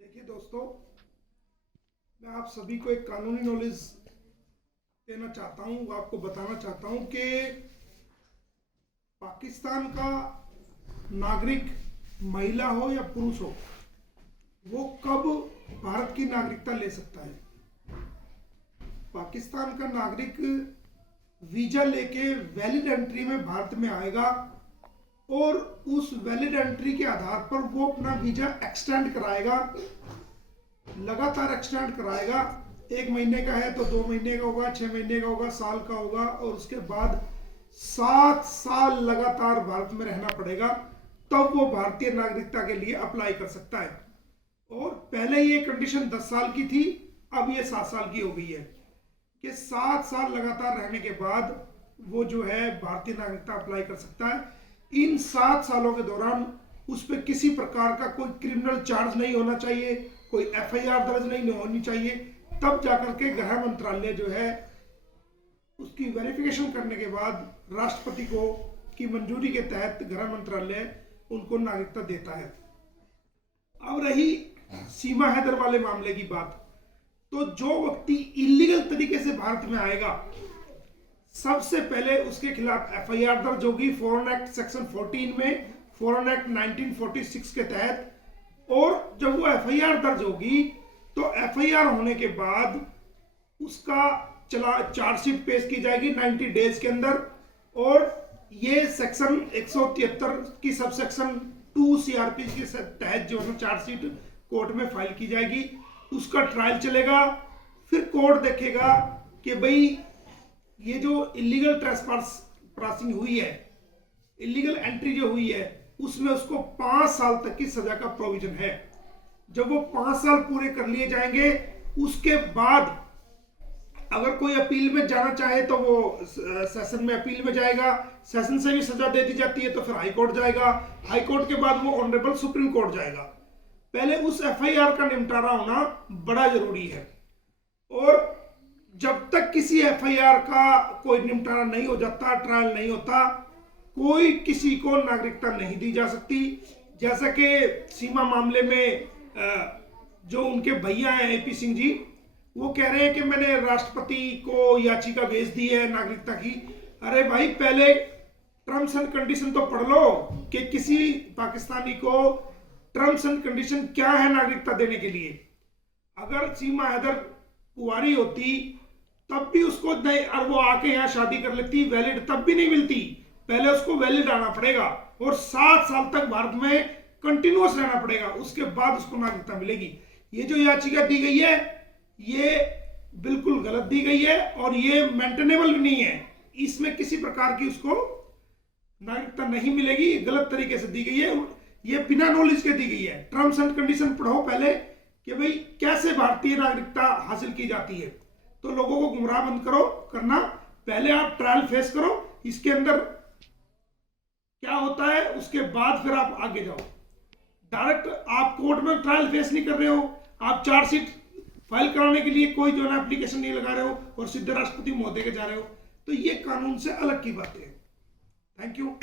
देखिए दोस्तों, मैं आप सभी को एक कानूनी नॉलेज देना चाहता हूँ, आपको बताना चाहता हूँ कि पाकिस्तान का नागरिक महिला हो या पुरुष हो, वो कब भारत की नागरिकता ले सकता है। पाकिस्तान का नागरिक वीजा लेके वैलिड एंट्री में भारत में आएगा और उस वैलिड एंट्री के आधार पर वो अपना वीजा एक्सटेंड कराएगा, लगातार एक्सटेंड कराएगा। 1 महीने का है तो 2 महीने का होगा, 6 महीने का होगा, साल का होगा, और उसके बाद 7 साल लगातार भारत में रहना पड़ेगा, तब वो भारतीय नागरिकता के लिए अप्लाई कर सकता है। और पहले ये कंडीशन 10 साल की थी, अब ये 7 साल की हो गई है कि 7 साल लगातार रहने के बाद वो जो है भारतीय नागरिकता अप्लाई कर सकता है। इन 7 सालों के दौरान उस पर किसी प्रकार का कोई क्रिमिनल चार्ज नहीं होना चाहिए, कोई एफआईआर दर्ज नहीं होनी चाहिए। तब जाकर के गृह मंत्रालय जो है उसकी वेरिफिकेशन करने के बाद राष्ट्रपति को की मंजूरी के तहत गृह मंत्रालय उनको नागरिकता देता है। अब रही सीमा हैदर वाले मामले की बात, तो जो व्यक्ति इलीगल तरीके से भारत में आएगा, सबसे पहले उसके खिलाफ एफआईआर दर्ज होगी फॉरेन एक्ट सेक्शन 14 में, फॉरेन एक्ट 1946 के तहत। और जब वो एफआईआर दर्ज होगी तो एफआईआर होने के बाद उसका चार्जशीट पेश की जाएगी 90 डेज के अंदर, और ये सेक्शन 173 की सबसेक्शन 2 सीआरपी के तहत जो है चार्जशीट कोर्ट में फाइल की जाएगी। उसका ट्रायल चलेगा, फिर कोर्ट देखेगा कि भाई ये जो इलीगल ट्रेसपासिंग हुई है, इलीगल एंट्री जो हुई है, उसमें उसको 5 साल तक की सजा का प्रोविजन है। जब वो 5 साल पूरे कर लिए जाएंगे, उसके बाद अगर कोई अपील में जाना चाहे तो वो सेशन में अपील में जाएगा, सेशन से भी सजा दे दी जाती है तो फिर हाई कोर्ट जाएगा, हाई कोर्ट के बाद वो ऑनरेबल सुप्रीम कोर्ट जाएगा। पहले उस एफआईआर का निपटारा होना बड़ा जरूरी है, और जब तक किसी एफआईआर का कोई निपटारा नहीं हो जाता, ट्रायल नहीं होता, कोई किसी को नागरिकता नहीं दी जा सकती। जैसा कि सीमा मामले में जो उनके भैया हैं एपी सिंह जी, वो कह रहे हैं कि मैंने राष्ट्रपति को याचिका भेज दी है नागरिकता की। अरे भाई, पहले टर्म्स एंड कंडीशन तो पढ़ लो कि किसी पाकिस्तानी को टर्म्स एंड कंडीशन क्या है नागरिकता देने के लिए। अगर सीमा हैदर कुंवारी होती तब भी उसको नहीं, और वो आके यहाँ शादी कर लेती, वैलिड तब भी नहीं मिलती। पहले उसको वैलिड आना पड़ेगा और 7 साल तक भारत में कंटिन्यूअस रहना पड़ेगा, उसके बाद उसको नागरिकता मिलेगी। ये जो याचिका दी गई है ये बिल्कुल गलत दी गई है और ये मेंटेनेबल भी नहीं है। इसमें किसी प्रकार की उसको नागरिकता नहीं मिलेगी, गलत तरीके से दी गई है, ये बिना नॉलेज के दी गई है। टर्म्स एंड कंडीशन पढ़ो पहले कि भाई कैसे भारतीय नागरिकता हासिल की जाती है। तो लोगों को गुमराह बंद करो करना, पहले आप ट्रायल फेस करो, इसके अंदर क्या होता है उसके बाद फिर आप आगे जाओ। डायरेक्ट आप कोर्ट में ट्रायल फेस नहीं कर रहे हो, आप चार्जशीट फाइल कराने के लिए कोई जो है एप्लीकेशन नहीं लगा रहे हो और सीधे राष्ट्रपति महोदय के जा रहे हो, तो ये कानून से अलग की बातें हैं। Thank you.